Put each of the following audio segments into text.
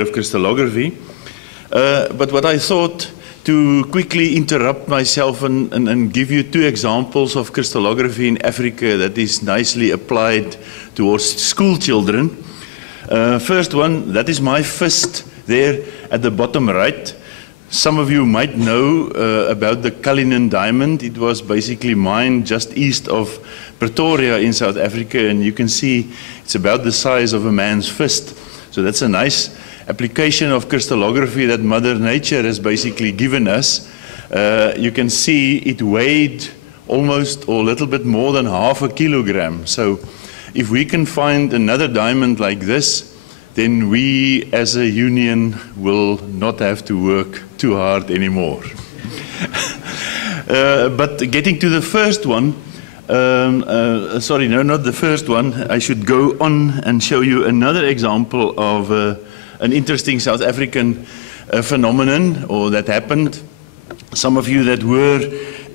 of crystallography. But what I thought to quickly interrupt myself and give you two examples of crystallography in Africa that is nicely applied towards school children. First one, that is my fist there at the bottom right. Some of you might know about the Cullinan diamond. It was basically mined just east of Pretoria in South Africa, and you can see it's about the size of a man's fist. So that's a nice application of crystallography that Mother Nature has basically given us. You can see it weighed almost or a little bit more than 0.5 kilogram. So if we can find another diamond like this, then we as a union will not have to work too hard anymore. But getting to the first one, sorry, no, not the first one. I should go on and show you another example of an interesting South African phenomenon, or that happened. Some of you that were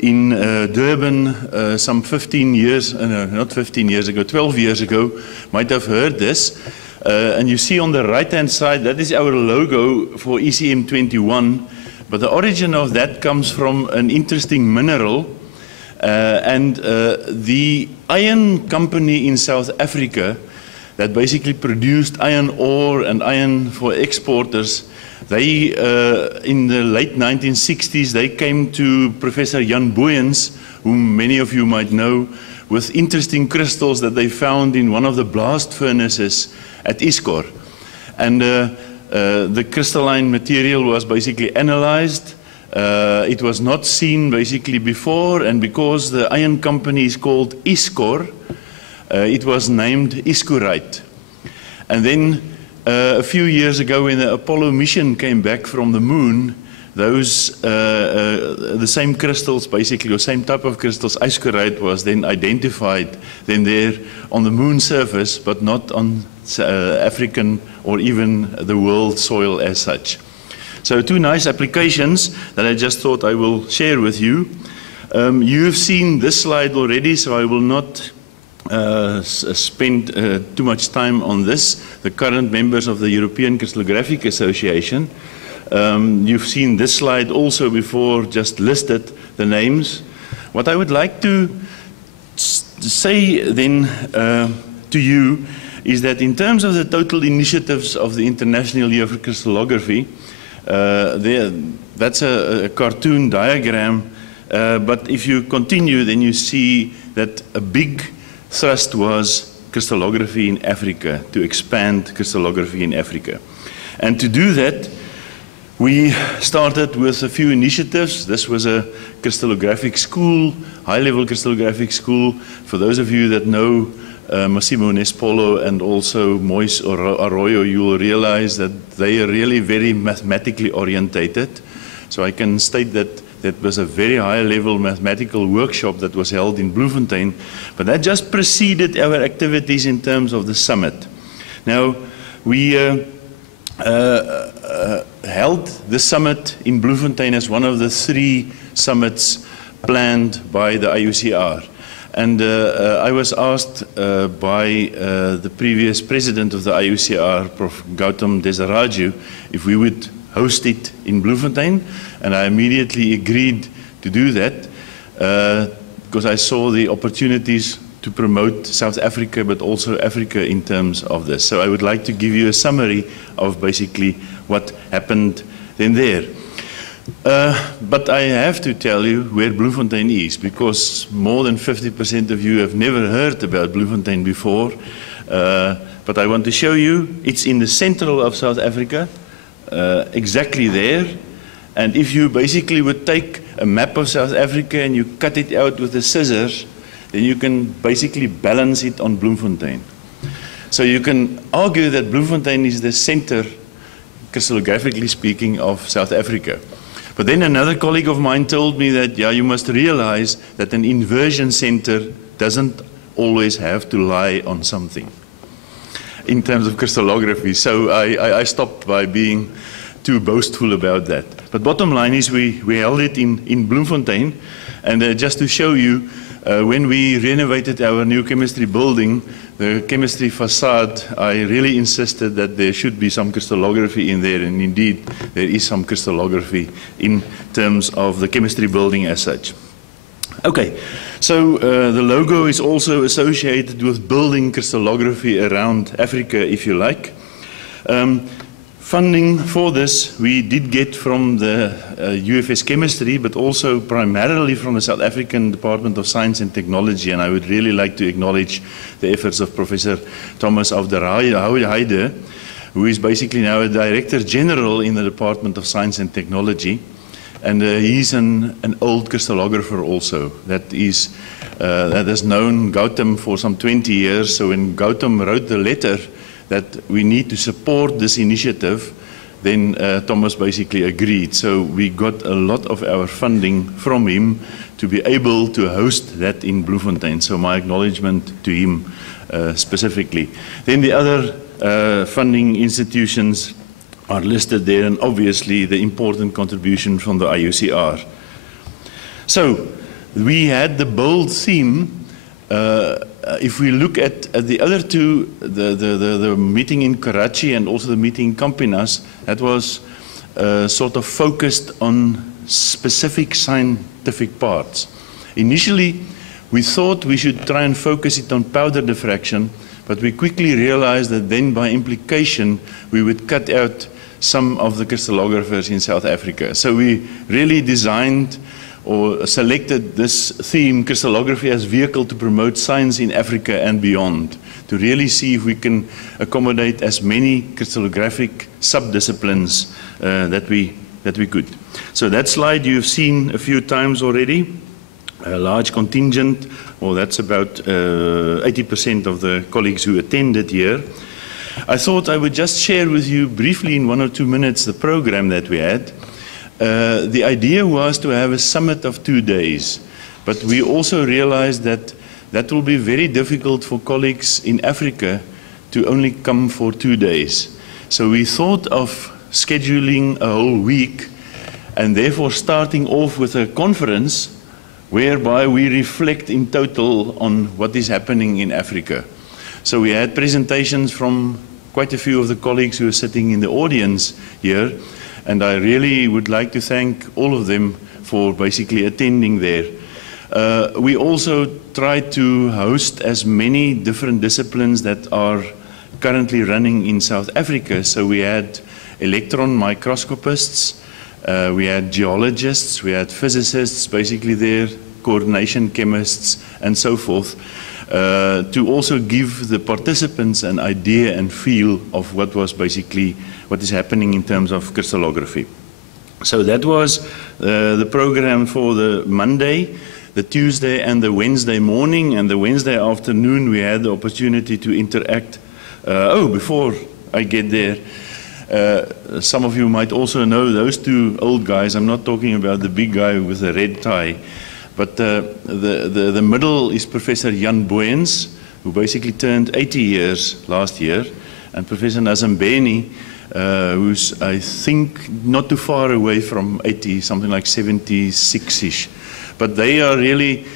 in Durban some 15 years, no, not 15 years ago, 12 years ago, might have heard this. And you see on the right-hand side, that is our logo for ECM 21. But the origin of that comes from an interesting mineral. And the iron company in South Africa that basically produced iron ore and iron for exporters, they, in the late 1960s, they came to Professor Jan Booyens, whom many of you might know, with interesting crystals that they found in one of the blast furnaces at IYCr. And the crystalline material was basically analyzed. It was not seen basically before, and because the iron company is called IYCr, it was named IYCurite. And then a few years ago, when the Apollo mission came back from the moon, those, the same crystals, basically, or same type of crystals, IYCurite, was then identified then there on the moon surface, but not on African or even the world soil as such. So two nice applications that I just thought I will share with you. You've seen this slide already, so I will not spend too much time on this. The current members of the European Crystallographic Association. You've seen this slide also before, just listed the names. What I would like to say then to you is that in terms of the total initiatives of the International Year for Crystallography, that's a cartoon diagram, but if you continue, then you see that a big thrust was crystallography in Africa, to expand crystallography in Africa. And to do that, we started with a few initiatives. This was a crystallographic school, high-level crystallographic school. For those of you that know Massimo Nespolo and also Moise Arroyo, you will realize that they are really very mathematically orientated. So I can state that that was a very high-level mathematical workshop that was held in Bloemfontein, but that just preceded our activities in terms of the summit. Now, we held the summit in Bloemfontein as one of the 3 summits planned by the IYCr. And I was asked by the previous president of the IYCr, Prof. Gautam Desaraju, if we would host it in Bloemfontein, and I immediately agreed to do that because I saw the opportunities to promote South Africa, but also Africa in terms of this. So I would like to give you a summary of basically what happened then there. But I have to tell you where Bloemfontein is, because more than 50% of you have never heard about Bloemfontein before. But I want to show you, it's in the central of South Africa, exactly there. And if you basically would take a map of South Africa and you cut it out with the scissors, then you can basically balance it on Bloemfontein. So you can argue that Bloemfontein is the center, crystallographically speaking, of South Africa. But then another colleague of mine told me that, yeah, you must realize that an inversion center doesn't always have to lie on something in terms of crystallography. So I stopped by being too boastful about that. But bottom line is we held it in Bloemfontein. And just to show you, when we renovated our new chemistry building, the chemistry facade, I really insisted that there should be some crystallography in there, and indeed there is some crystallography in terms of the chemistry building as such. Okay, so the logo is also associated with building crystallography around Africa, if you like. Funding for this we did get from the UFS Chemistry, but also primarily from the South African Department of Science and Technology, and I would really like to acknowledge the efforts of Professor Thomas of der Heide, who is basically now a Director General in the Department of Science and Technology, and he's an old crystallographer also. That has known Gautam for some 20 years, so when Gautam wrote the letter that we need to support this initiative, then Thomas basically agreed. So we got a lot of our funding from him to be able to host that in Bloemfontein. So my acknowledgement to him specifically. Then the other funding institutions are listed there, and obviously the important contribution from the IYCr. So we had the bold theme. If we look at the other two, the meeting in Karachi and also the meeting in Campinas, that was sort of focused on specific scientific parts. Initially, we thought we should try and focus it on powder diffraction, but we quickly realized that then by implication, we would cut out some of the crystallographers in South Africa. So we really designed or selected this theme, crystallography as vehicle to promote science in Africa and beyond, to really see if we can accommodate as many crystallographic subdisciplines that we could. So that slide you've seen a few times already. A large contingent, well, that's about 80% of the colleagues who attended here. I thought I would just share with you briefly in 1 or 2 minutes the program that we had. The idea was to have a summit of 2 days, but we also realized that that will be very difficult for colleagues in Africa to only come for 2 days. So we thought of scheduling a whole week and therefore starting off with a conference whereby we reflect in total on what is happening in Africa. So we had presentations from quite a few of the colleagues who are sitting in the audience here, and I really would like to thank all of them for basically attending there. We also tried to host as many different disciplines that are currently running in South Africa. So we had electron microscopists, we had geologists, we had physicists basically there, coordination chemists, and so forth, to also give the participants an idea and feel of what was basically what is happening in terms of crystallography. So that was the program for the Monday, the Tuesday and the Wednesday morning, and the Wednesday afternoon we had the opportunity to interact. Before I get there, some of you might also know those two old guys. I'm not talking about the big guy with the red tie, but the middle is Professor Jan Boyens, who basically turned 80 years last year, and Professor Nazambeni, who's, I think, not too far away from 80, something like 76-ish. But they are really,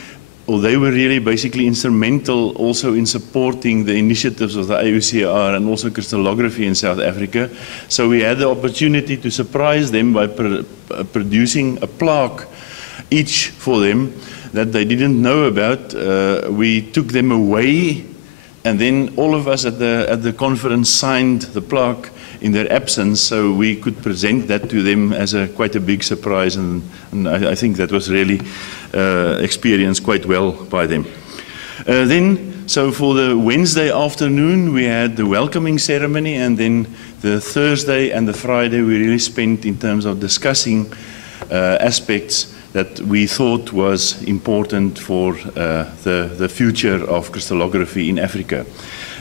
or they were really basically instrumental also in supporting the initiatives of the IYCr and also crystallography in South Africa. So we had the opportunity to surprise them by producing a plaque each for them that they didn't know about. We took them away, and then all of us at the conference signed the plaque in their absence, so we could present that to them as quite a big surprise, and I think that was really experienced quite well by them. So for the Wednesday afternoon, we had the welcoming ceremony, and then the Thursday and the Friday we really spent in terms of discussing aspects that we thought was important for the future of crystallography in Africa.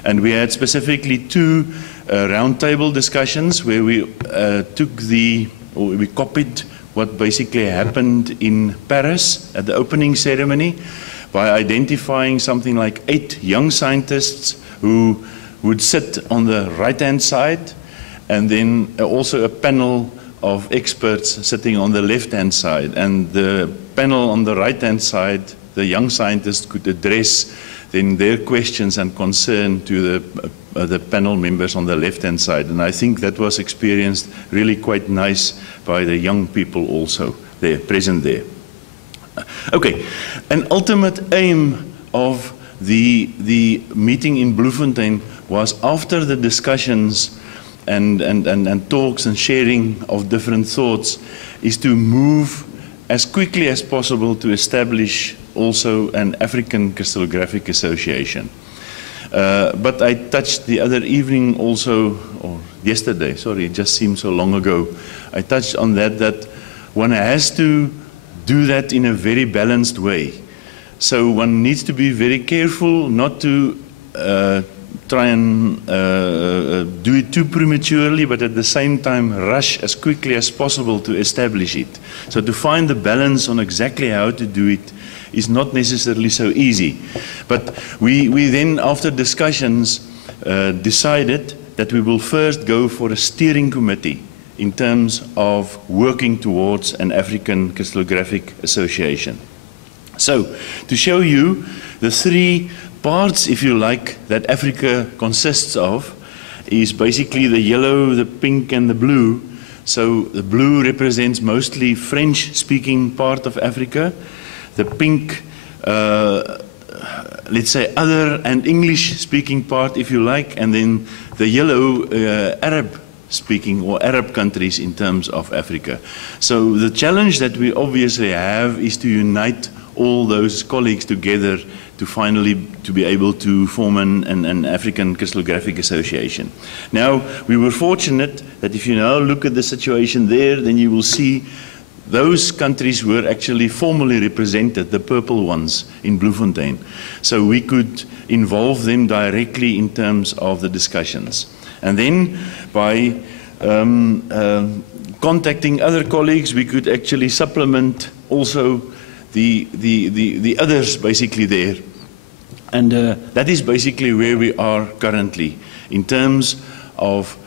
And we had specifically 2 roundtable discussions where we we copied what basically happened in Paris at the opening ceremony by identifying something like 8 young scientists who would sit on the right-hand side, and then also a panel of experts sitting on the left-hand side. And the panel on the right-hand side the young scientists could address then their questions and concern to the panel members on the left-hand side. And I think that was experienced really quite nice by the young people also there, present there. Okay, an ultimate aim of the meeting in Bloemfontein was, after the discussions and talks and sharing of different thoughts, is to move as quickly as possible to establish also an African Crystallographic Association. But I touched the other evening also, or yesterday, sorry, it just seems so long ago, I touched on that one has to do that in a very balanced way. So one needs to be very careful not to try and do it too prematurely, but at the same time rush as quickly as possible to establish it. So to find the balance on exactly how to do it is not necessarily so easy. But we then, after discussions, decided that we will first go for a steering committee in terms of working towards an African Crystallographic Association. So, to show you the three parts, if you like, that Africa consists of, is basically the yellow, the pink, and the blue. So, the blue represents mostly French-speaking part of Africa. The pink, let's say, other and English-speaking part, if you like, and then the yellow, Arab-speaking or Arab countries in terms of Africa. So the challenge that we obviously have is to unite all those colleagues together to finally to be able to form an African Crystallographic Association. Now, we were fortunate that if you now look at the situation there, then you will see those countries were actually formally represented, the purple ones, in Bloemfontein. So we could involve them directly in terms of the discussions. And then by contacting other colleagues, we could actually supplement also the others basically there. And that is basically where we are currently in terms of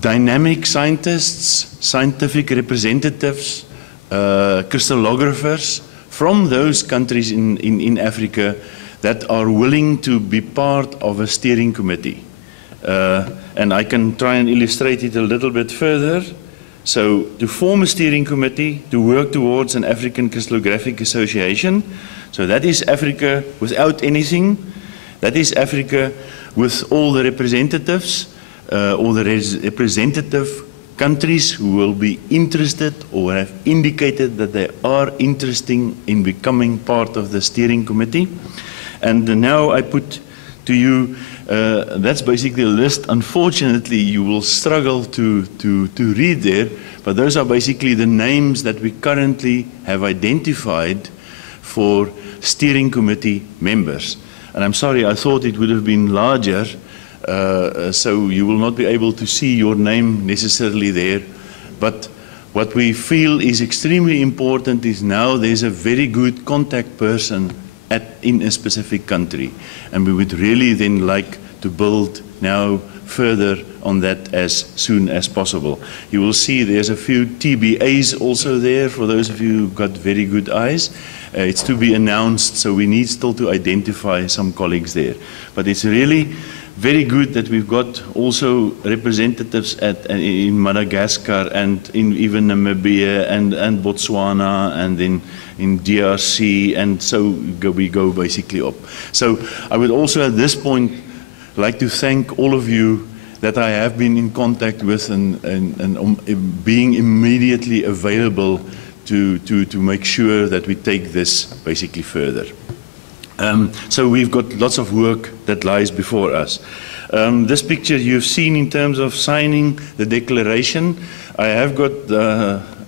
dynamic scientists, scientific representatives, crystallographers from those countries in Africa that are willing to be part of a steering committee. And I can try and illustrate it a little bit further. So to form a steering committee to work towards an African Crystallographic Association. So that is Africa without anything. That is Africa with all the representatives, all the representative countries who will be interested or have indicated that they are interested in becoming part of the steering committee. And now I put to you, that's basically a list. Unfortunately, you will struggle to read there, but those are basically the names that we currently have identified for steering committee members. And I'm sorry, I thought it would have been larger, so you will not be able to see your name necessarily there. But what we feel is extremely important is now there's a very good contact person in a specific country. And we would really then like to build now further on that as soon as possible. You will see there's a few TBAs also there for those of you who got very good eyes. It's to be announced, so we need still to identify some colleagues there. But it's really very good that we've got also representatives in Madagascar and in even Namibia and Botswana and in DRC, and so we go basically up. So I would also at this point like to thank all of you that I have been in contact with and being immediately available to make sure that we take this basically further. So we've got lots of work that lies before us. This picture you've seen in terms of signing the declaration. I have got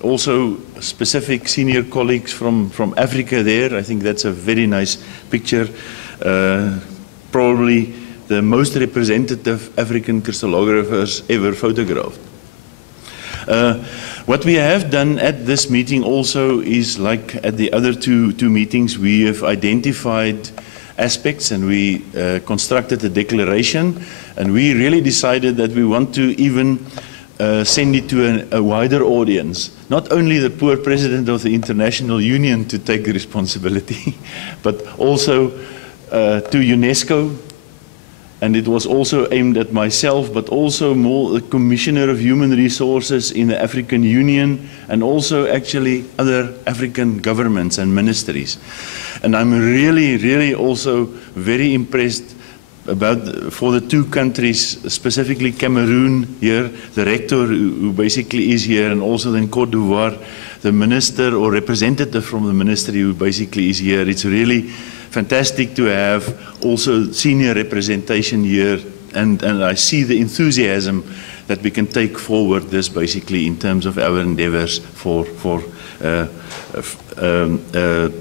also specific senior colleagues from Africa there. I think that's a very nice picture. Probably the most representative African crystallographers ever photographed. What we have done at this meeting also is, like at the other two meetings, we have identified aspects and we constructed a declaration, and we really decided that we want to even send it to a wider audience. Not only the poor president of the International Union to take the responsibility, but also to UNESCO. And it was also aimed at myself, but also more the Commissioner of Human Resources in the African Union, and also actually other African governments and ministries. And I'm really, really also very impressed about, for the two countries, specifically Cameroon here, the rector who basically is here, and also then Côte d'Ivoire, the minister or representative from the ministry who basically is here. It's really fantastic to have also senior representation here, and I see the enthusiasm that we can take forward this basically in terms of our endeavors for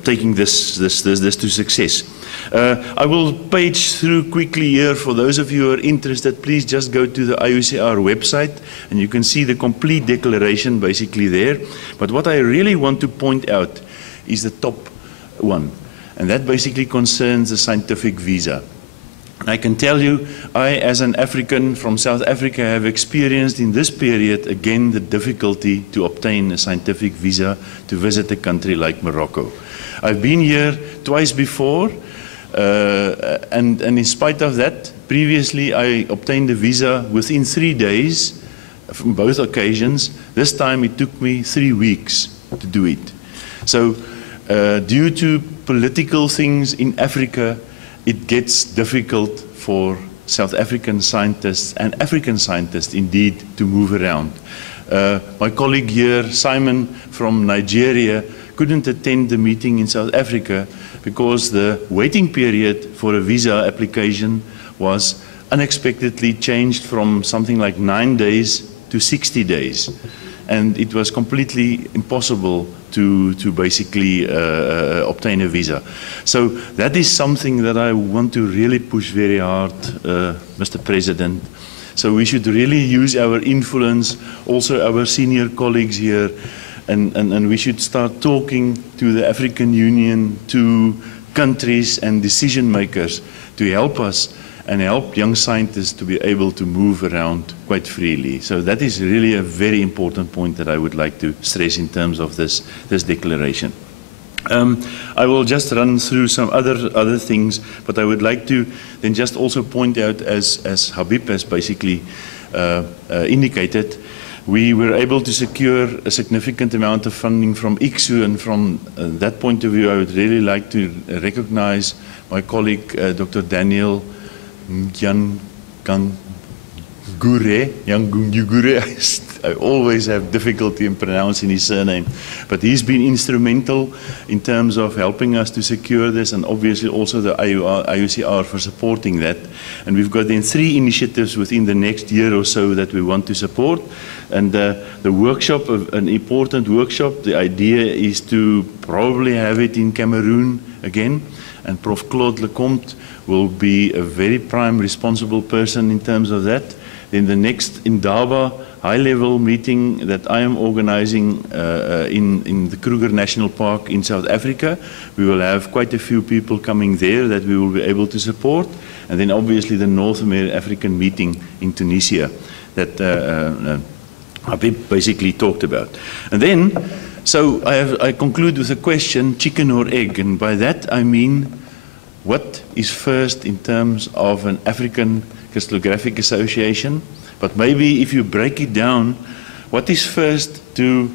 taking this to success. I will page through quickly here. For those of you who are interested, please just go to the IYCr website and you can see the complete declaration basically there. But what I really want to point out is the top one, and that basically concerns the scientific visa. I can tell you, I as an African from South Africa have experienced in this period again the difficulty to obtain a scientific visa to visit a country like Morocco. I've been here twice before, and in spite of that, previously I obtained a visa within 3 days from both occasions. This time it took me 3 weeks to do it. So due to political things in Africa, it gets difficult for South African scientists and African scientists indeed to move around. My colleague here, Simon from Nigeria, couldn't attend the meeting in South Africa because the waiting period for a visa application was unexpectedly changed from something like 9 days to 60 days. And it was completely impossible to basically obtain a visa. So that is something that I want to really push very hard, Mr. President. So we should really use our influence, also our senior colleagues here, and we should start talking to the African Union, to countries and decision makers to help us and help young scientists to be able to move around quite freely. So that is really a very important point that I would like to stress in terms of this declaration. I will just run through some other things, but I would like to then just also point out, as Habib has basically indicated, we were able to secure a significant amount of funding from IYCr, and from that point of view, I would really like to recognize my colleague, Dr. Daniel Nyangugure. I always have difficulty in pronouncing his surname, but he's been instrumental in terms of helping us to secure this, and obviously also the IYCr for supporting that. And we've got then 3 initiatives within the next year or so that we want to support. And the workshop, an important workshop, the idea is to probably have it in Cameroon again, and Prof. Claude Lecomte will be a very prime responsible person in terms of that. Then the next Indaba high-level meeting that I am organizing in the Kruger National Park in South Africa, we will have quite a few people coming there that we will be able to support. And then obviously the North African meeting in Tunisia that Habib basically talked about. And then, so I conclude with a question, chicken or egg, and by that I mean, what is first in terms of an African Crystallographic Association? But maybe if you break it down, what is first to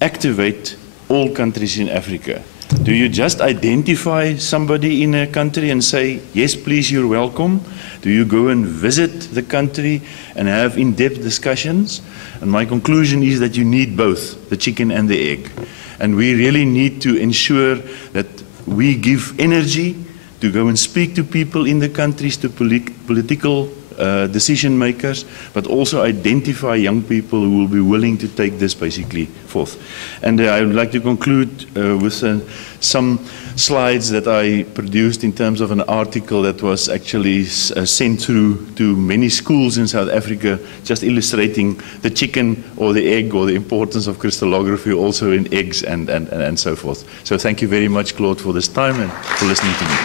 activate all countries in Africa? Do you just identify somebody in a country and say, yes, please, you're welcome? Do you go and visit the country and have in-depth discussions? And my conclusion is that you need both, the chicken and the egg. And we really need to ensure that we give energy to go and speak to people in the countries, to political decision makers, but also identify young people who will be willing to take this basically forth. And I would like to conclude with some slides that I produced in terms of an article that was actually sent through to many schools in South Africa, just illustrating the chicken or the egg, or the importance of crystallography also in eggs and so forth. So thank you very much, Claude, for this time and for listening to me.